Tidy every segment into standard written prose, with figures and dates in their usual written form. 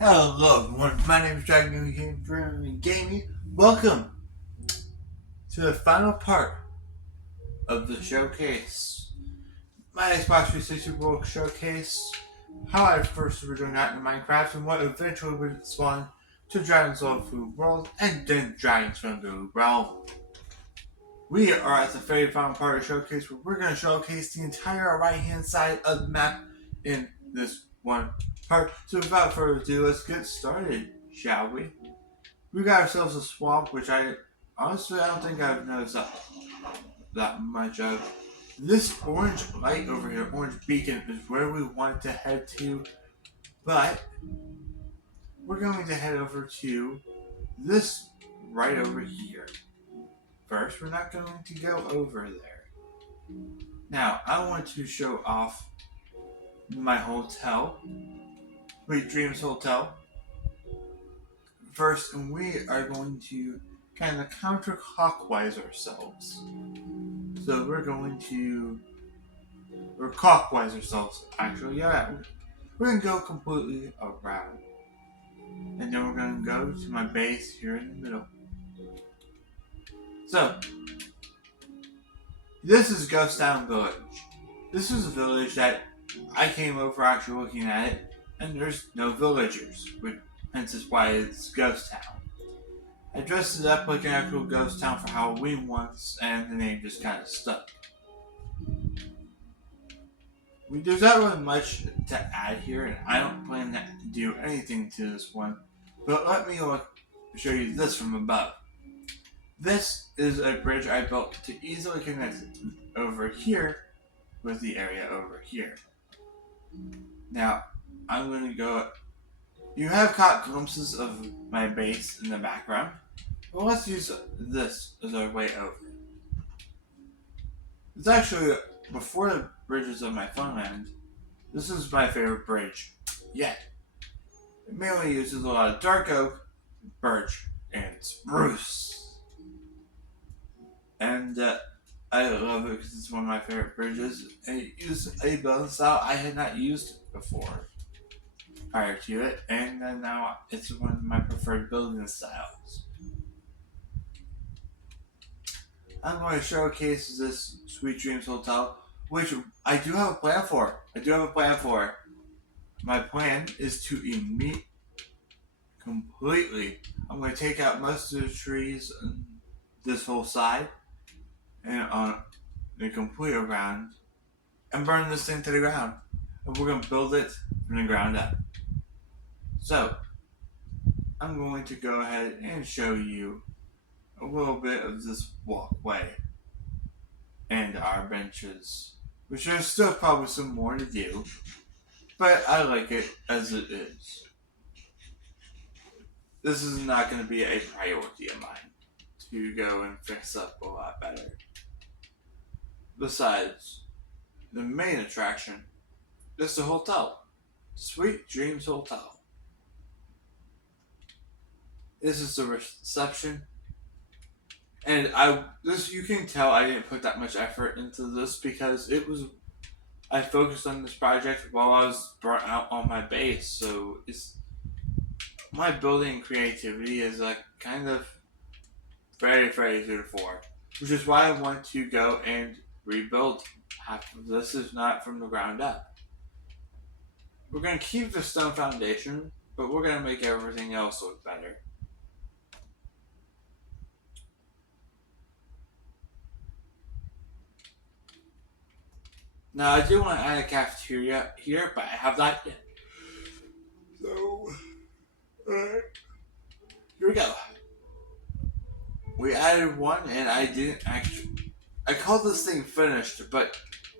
Hello everyone, my name is Dragon Gaming. Welcome to the final part of the showcase. My Xbox 360 World Showcase. How I first originally got into Minecraft and what eventually would spawn to Dragon's Lair Food World and then Dragon's Food Realm. We are at the very final part of the showcase where we're going to showcase the entire right hand side of the map in this one part. So without further ado, let's get started, shall we? We got ourselves a swamp, which I honestly I don't think I've noticed that much of. This orange light over here, orange beacon, is where we want to head to, but we're going to head over to this right over here. First, we're not going to go over there. Now, I want to show off my hotel, Sweet Dreams Hotel. First, and we are going to kind of counterclockwise ourselves. So we're clockwise ourselves, actually, yeah. We're going to go completely around. And then we're going to go to my base here in the middle. So, this is Ghost Town Village. This is a village that I came over actually looking at it, and there's no villagers, hence is why it's Ghost Town. I dressed it up like an actual ghost town for Halloween once, and the name just kind of stuck. There's not really much to add here, and I don't plan to do anything to this one, but let me show you this from above. This is a bridge I built to easily connect over here with the area over here. Now, I'm going to go. You have caught glimpses of my base in the background. Well, let's use this as our way over. It's actually before the bridges of my farmland. This is my favorite bridge yet. It mainly uses a lot of dark oak, birch, and spruce. And I love it because it's one of my favorite bridges. And it uses a building style I had not used before prior to it, and now it's one of my preferred building styles. I'm going to showcase this Sweet Dreams Hotel, which I do have a plan for. My plan is to emit completely. I'm going to take out most of the trees on this whole side and on the complete around and burn this thing to the ground. And we're going to build it from the ground up. So, I'm going to go ahead and show you a little bit of this walkway and our benches, which there's still probably some more to do, but I like it as it is. This is not going to be a priority of mine to go and fix up a lot better. Besides, the main attraction is the hotel, Sweet Dreams Hotel. This is the reception. And you can tell I didn't put that much effort into this because I focused on this project while I was burnt out on my base. So my building creativity is kind of very, very to the fore, which is why I want to go and rebuild. Half of this is not from the ground up. We're going to keep the stone foundation, but we're going to make everything else look better. Now, I do want to add a cafeteria here, but I have that yet. So, alright. Here we go. We added one, and I didn't actually. I called this thing finished, but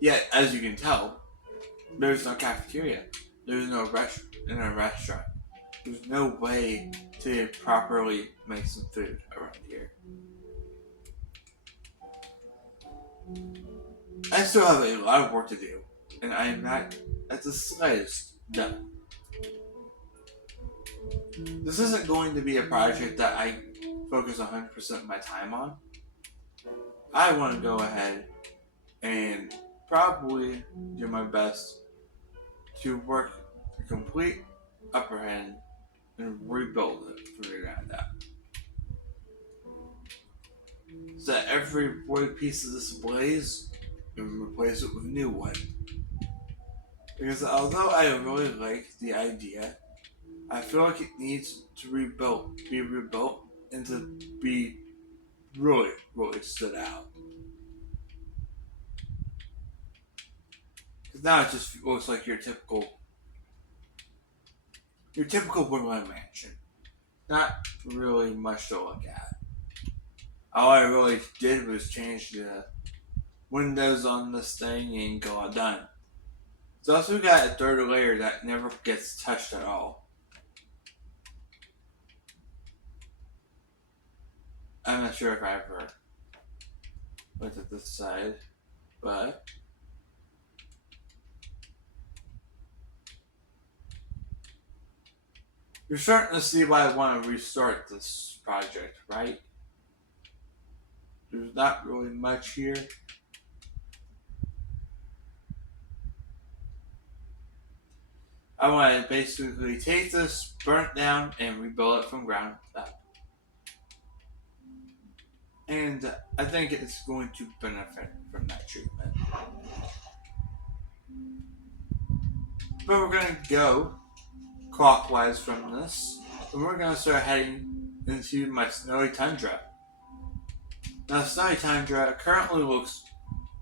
yet, as you can tell, there's no cafeteria. There's no restaurant. There's no way to properly make some food around here. I still have a lot of work to do, and I am not at the slightest done. This isn't going to be a project that I focus 100% of my time on. I want to go ahead and probably do my best to work the complete upper end and rebuild it from the ground up. So that every broken piece of this blaze and replace it with a new one. Because although I really like the idea, I feel like it needs to be rebuilt, and to be really, really stood out. Because now it just looks like your typical woodland mansion. Not really much to look at. All I really did was change the windows on this thing and got done. It's also got a third layer that never gets touched at all. I'm not sure if I ever went to this side, but you're starting to see why I want to restart this project, right? There's not really much here. I want to basically take this, burn it down, and rebuild it from ground up. And I think it's going to benefit from that treatment. But we're going to go clockwise from this, and we're going to start heading into my snowy tundra. Now, snowy tundra currently looks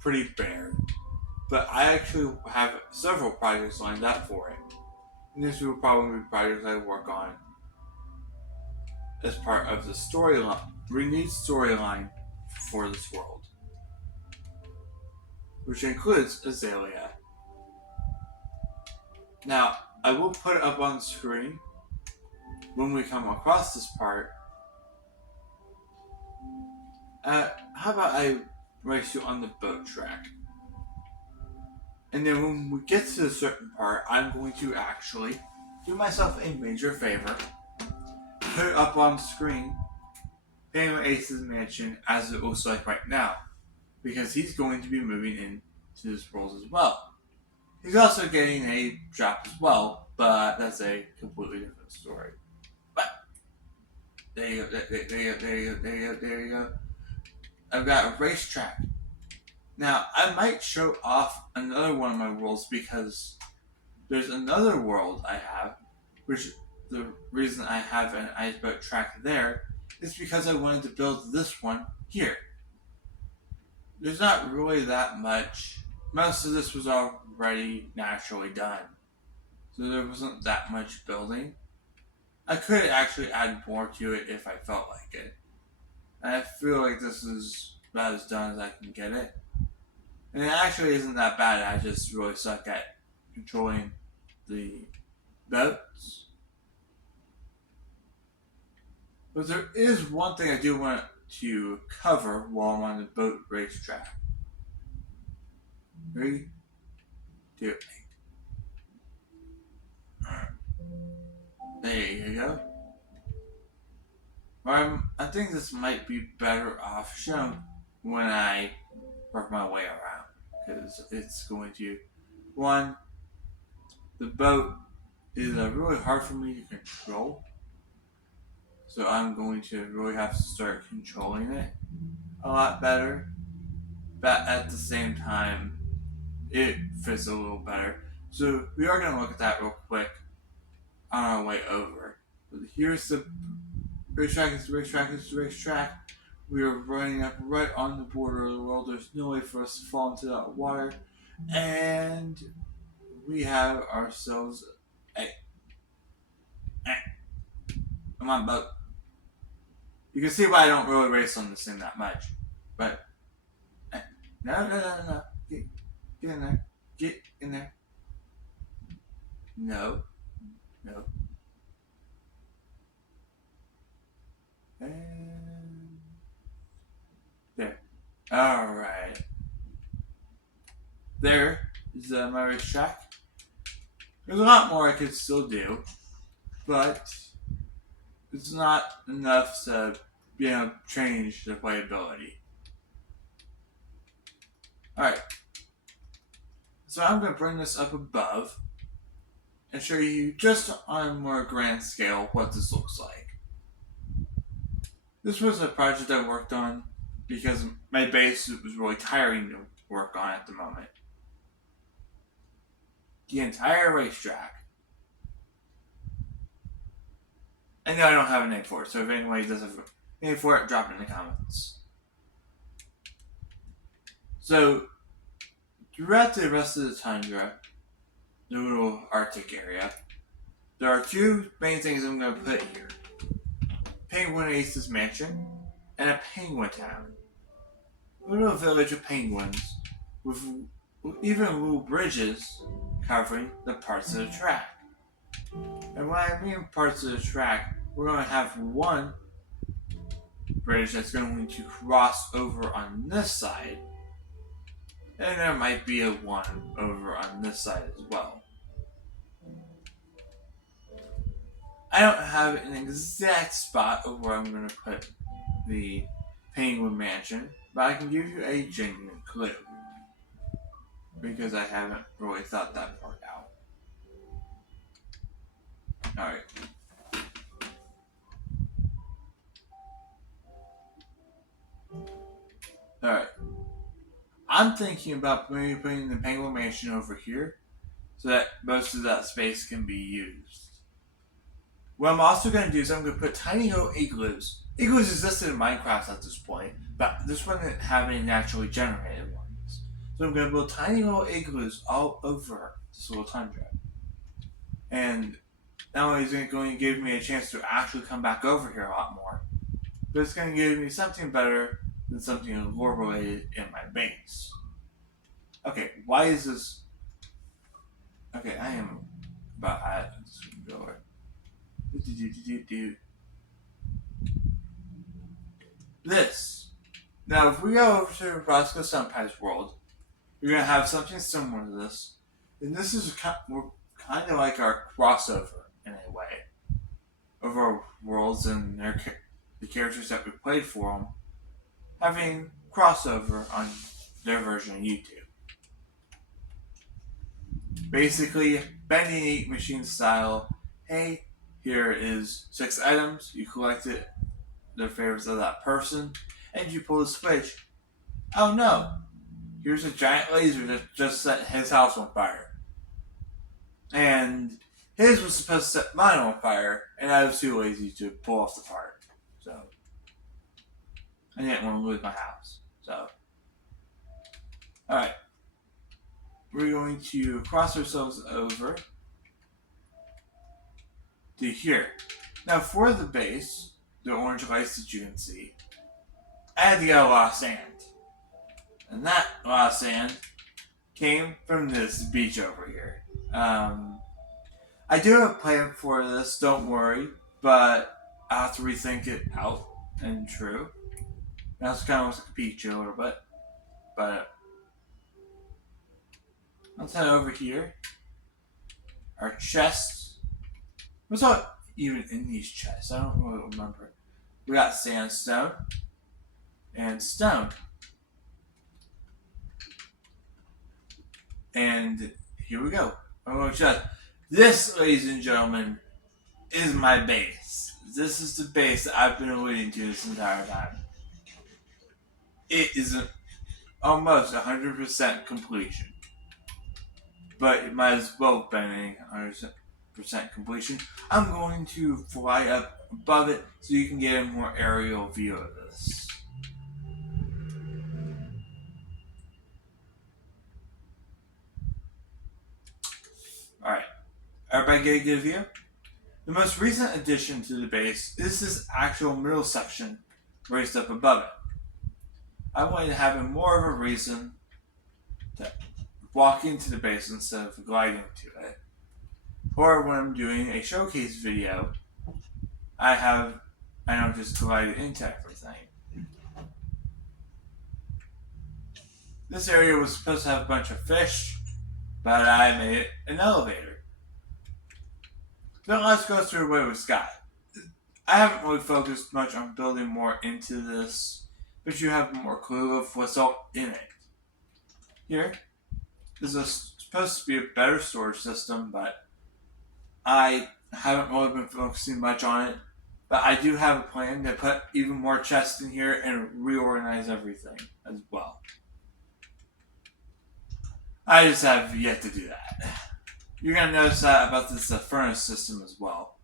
pretty bare, but I actually have several projects lined up for it. And these will probably be projects I work on as part of the storyline, renewed storyline for this world, which includes Azalea. Now, I will put it up on the screen when we come across this part. How about I race you on the boat track? And then when we get to a certain part, I'm going to actually do myself a major favor, put it up on the screen, Penguin Ace's mansion as it looks like right now, because he's going to be moving into this world as well. He's also getting a job as well, but that's a completely different story. But there you go. I've got a racetrack. Now, I might show off another one of my worlds because there's another world I have, which the reason I have an iceboat track there is because I wanted to build this one here. There's not really that much. Most of this was already naturally done, so there wasn't that much building. I could actually add more to it if I felt like it. And I feel like this is about as done as I can get it. And it actually isn't that bad. I just really suck at controlling the boats. But there is one thing I do want to cover while I'm on the boat racetrack. 3, 2, 8. There you go. I think this might be better off shown when I work my way around, because it's going to, one, the boat is really hard for me to control, so I'm going to really have to start controlling it a lot better, but at the same time it fits a little better. So we are going to look at that real quick on our way over. But here's the racetrack. We are running up right on the border of the world. There's no way for us to fall into that water. And we have ourselves a... Come on, boat. You can see why I don't really race on this thing that much. But... No. Get in there. Get in there. No. And... there. Alright. There is my racetrack. There's a lot more I could still do, but it's not enough to, change the playability. Alright. So I'm going to bring this up above, and show you just on a more grand scale what this looks like. This was a project I worked on because my base was really tiring to work on at the moment. The entire racetrack. And now I don't have a name for it, so if anybody does have a name for it, drop it in the comments. So, throughout the rest of the tundra, the little Arctic area, there are two main things I'm going to put here. Penguin Ace's mansion, and a penguin town. A little village of penguins, with even little bridges covering the parts of the track. And when I mean parts of the track, we're going to have one bridge that's going to cross over on this side, and there might be a one over on this side as well. I don't have an exact spot of where I'm going to put the Penguin Mansion, but I can give you a genuine clue, because I haven't really thought that part out. Alright. Alright. I'm thinking about maybe putting the Penguin Mansion over here so that most of that space can be used. What I'm also going to do is I'm going to put tiny little igloos. Igloos existed in Minecraft at this point, but this one didn't have any naturally generated ones. So I'm going to build tiny little igloos all over this little tundra. And not only is it going to give me a chance to actually come back over here a lot more, but it's going to give me something better than something lore related in my base. Okay, why is this? Okay, I am about at this door. This. Now, if we go over to Roscoe Sunpipe's world, we're going to have something similar to this. And this is kind of like our crossover, in a way, of our worlds and the characters that we played for them, having crossover on their version of YouTube. Basically, Bendy and Eat Machine style, hey, here is 6 items, you collected the favorites of that person, and you pull the switch. Oh no, here's a giant laser that just set his house on fire. And his was supposed to set mine on fire, and I was too lazy to pull off the part. So, I didn't want to lose my house. So, alright. We're going to cross ourselves over to here. Now, for the base, the orange lights that you can see, I had to get a lot of sand. And that lot of sand came from this beach over here. I do have a plan for this, don't worry, but I have to rethink it out and true. That's kind of looks like a peach a little bit, but let's head over here. Our chests. What's not even in these chests? I don't really remember. We got sandstone and stone. And here we go. This, ladies and gentlemen, is my base. This is the base that I've been alluding to this entire time. It is almost 100% completion. But it might as well have been a 100% completion. I'm going to fly up above it so you can get a more aerial view of this. Alright. Everybody get a good view? The most recent addition to the base is this actual middle section raised up above it. I wanted to have more of a reason to walk into the base instead of gliding to it. Or when I'm doing a showcase video, I don't just glide into everything. This area was supposed to have a bunch of fish, but I made it an elevator. Now let's go through what we've got. I haven't really focused much on building more into this, but you have more clue of what's all in it. Here is supposed to be a better storage system, but I haven't really been focusing much on it, but I do have a plan to put even more chests in here and reorganize everything as well. I just have yet to do that. You're going to notice that about this furnace system as well.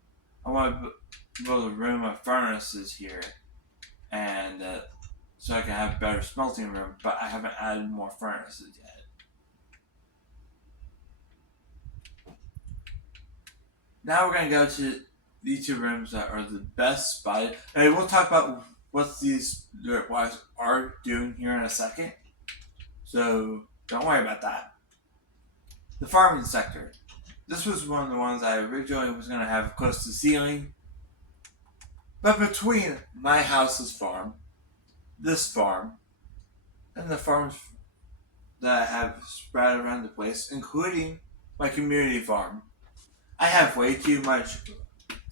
I want to build a room of furnaces here, and so I can have a better smelting room, but I haven't added more furnaces yet. Now we're going to go to these two rooms that are the best spot. And we'll talk about what these dirt wires are doing here in a second. So don't worry about that. The farming sector. This was one of the ones I originally was going to have close to the ceiling. But between my house's farm, this farm, and the farms that I have spread around the place, including my community farm, I have way too much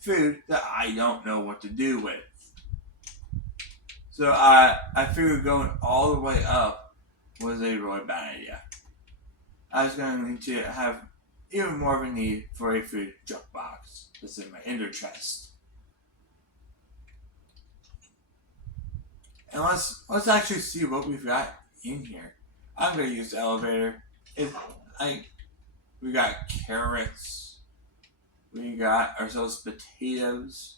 food that I don't know what to do with. So I figured going all the way up was a really bad idea. I was going to have even more of a need for a food junk box that's in my ender chest. And let's actually see what we've got in here. I'm going to use the elevator. We got carrots. We got ourselves potatoes.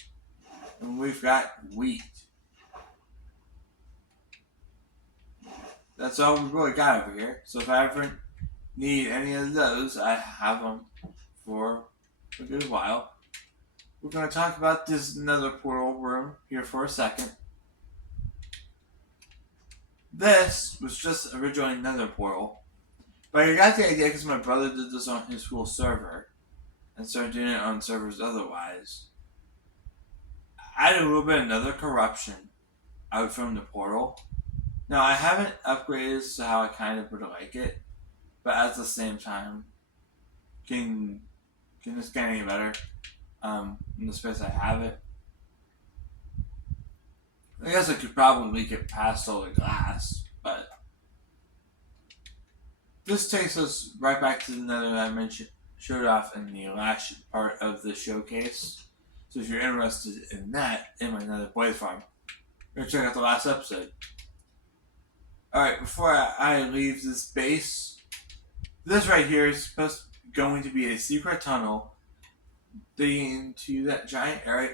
And we've got wheat. That's all we really got over here. So if I ever need any of those, I have them for a good while. We're going to talk about this nether portal room here for a second. This was just originally nether portal. But I got the idea because my brother did this on his school server and started doing it on servers otherwise. I added a little bit of nether corruption out from the portal. Now, I haven't upgraded to how I kind of would like it, but at the same time, can this get any better in the space I have it? I guess I could probably get past all the glass, but this takes us right back to the nether that I showed off in the last part of the showcase. So if you're interested in that, in my nether blaze farm, go check out the last episode. Alright, before I leave this base, this right here is going to be a secret tunnel leading to that giant area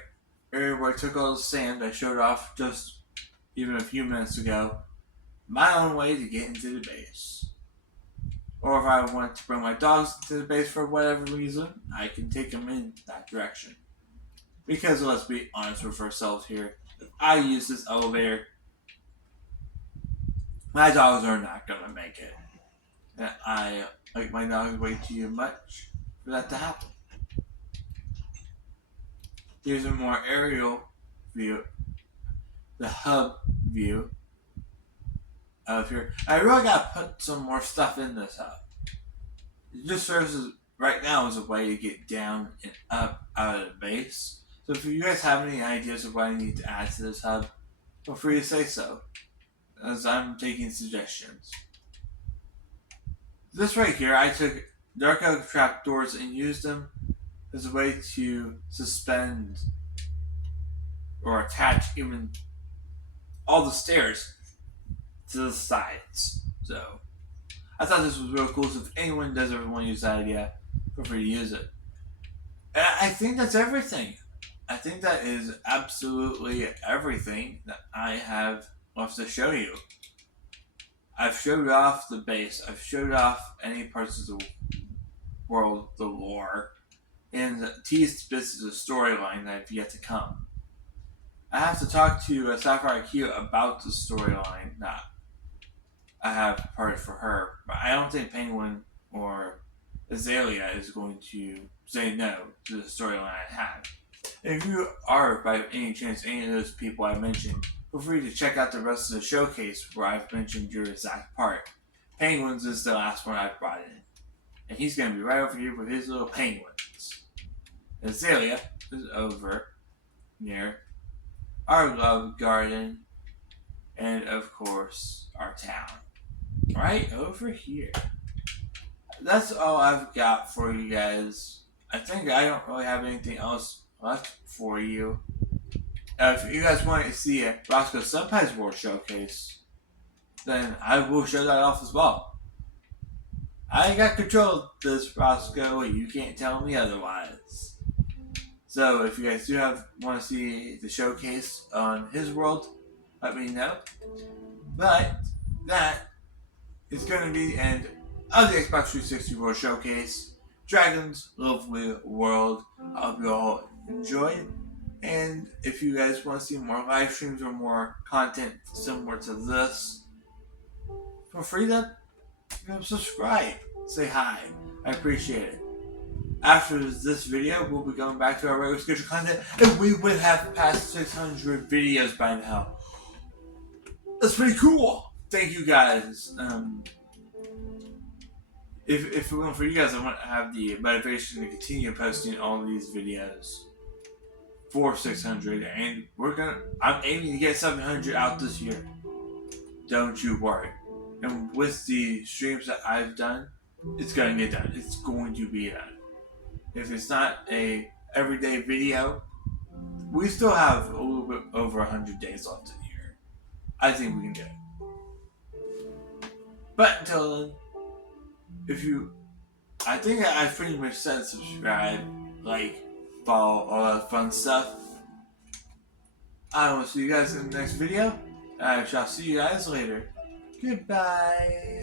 where I took all the sand I showed off just even a few minutes ago. My own way to get into the base. Or if I want to bring my dogs into the base for whatever reason, I can take them in that direction. Because let's be honest with ourselves here, if I use this elevator, my dogs are not going to make it. And I like my dogs way too much for that to happen. Here's a more aerial view, the hub view of here. I really got to put some more stuff in this hub. It just serves as, right now as a way to get down and up out of the base. So if you guys have any ideas of what I need to add to this hub, feel free to say so, as I'm taking suggestions. This right here, I took dark oak trapdoors and used them as a way to suspend or attach even all the stairs to the sides. So I thought this was real cool. So if anyone does ever want to use that idea, feel free to use it. And I think that's everything. I think that is absolutely everything that I have left to show you. I've showed off the base. I've showed off any parts of the world, the lore, and teased bits of the storyline that have yet to come. I have to talk to Sapphire Q about the storyline that I have prepared for her, but I don't think Penguin or Azalea is going to say no to the storyline I have. If you are, by any chance, any of those people I mentioned, feel free to check out the rest of the showcase where I've mentioned your exact part. Penguins is the last one I've brought in. And he's going to be right over here with his little penguins. Azalea is over near our love garden and, of course, our town. Right over here. That's all I've got for you guys I think I don't really have anything else left for you. If you guys want to see a Roscoe Senpai's World Showcase, then I will show that off as well. I got control of this, Roscoe, and you can't tell me otherwise. So if you guys do want to see the showcase on his world, let me know. But that is going to be the end of the Xbox 360 World Showcase. Dragon's Lovely World. I hope you all enjoy it. And if you guys want to see more live streams or more content similar to this, feel free to subscribe. Say hi. I appreciate it. After this video, we'll be going back to our regular schedule content, and we would have passed 600 videos by now. That's pretty cool. Thank you guys. If it weren't for you guys, I wouldn't have the motivation to continue posting all these videos for 600, and I'm aiming to get 700 out this year. Don't you worry. And with the streams that I've done, it's going to get done. It's going to be done. If it's not a everyday video, we still have a little bit over 100 days left in the year. I think we can do it. But until then, I think I've pretty much said subscribe, like, follow, all that fun stuff. I will see you guys in the next video. I shall see you guys later. Goodbye.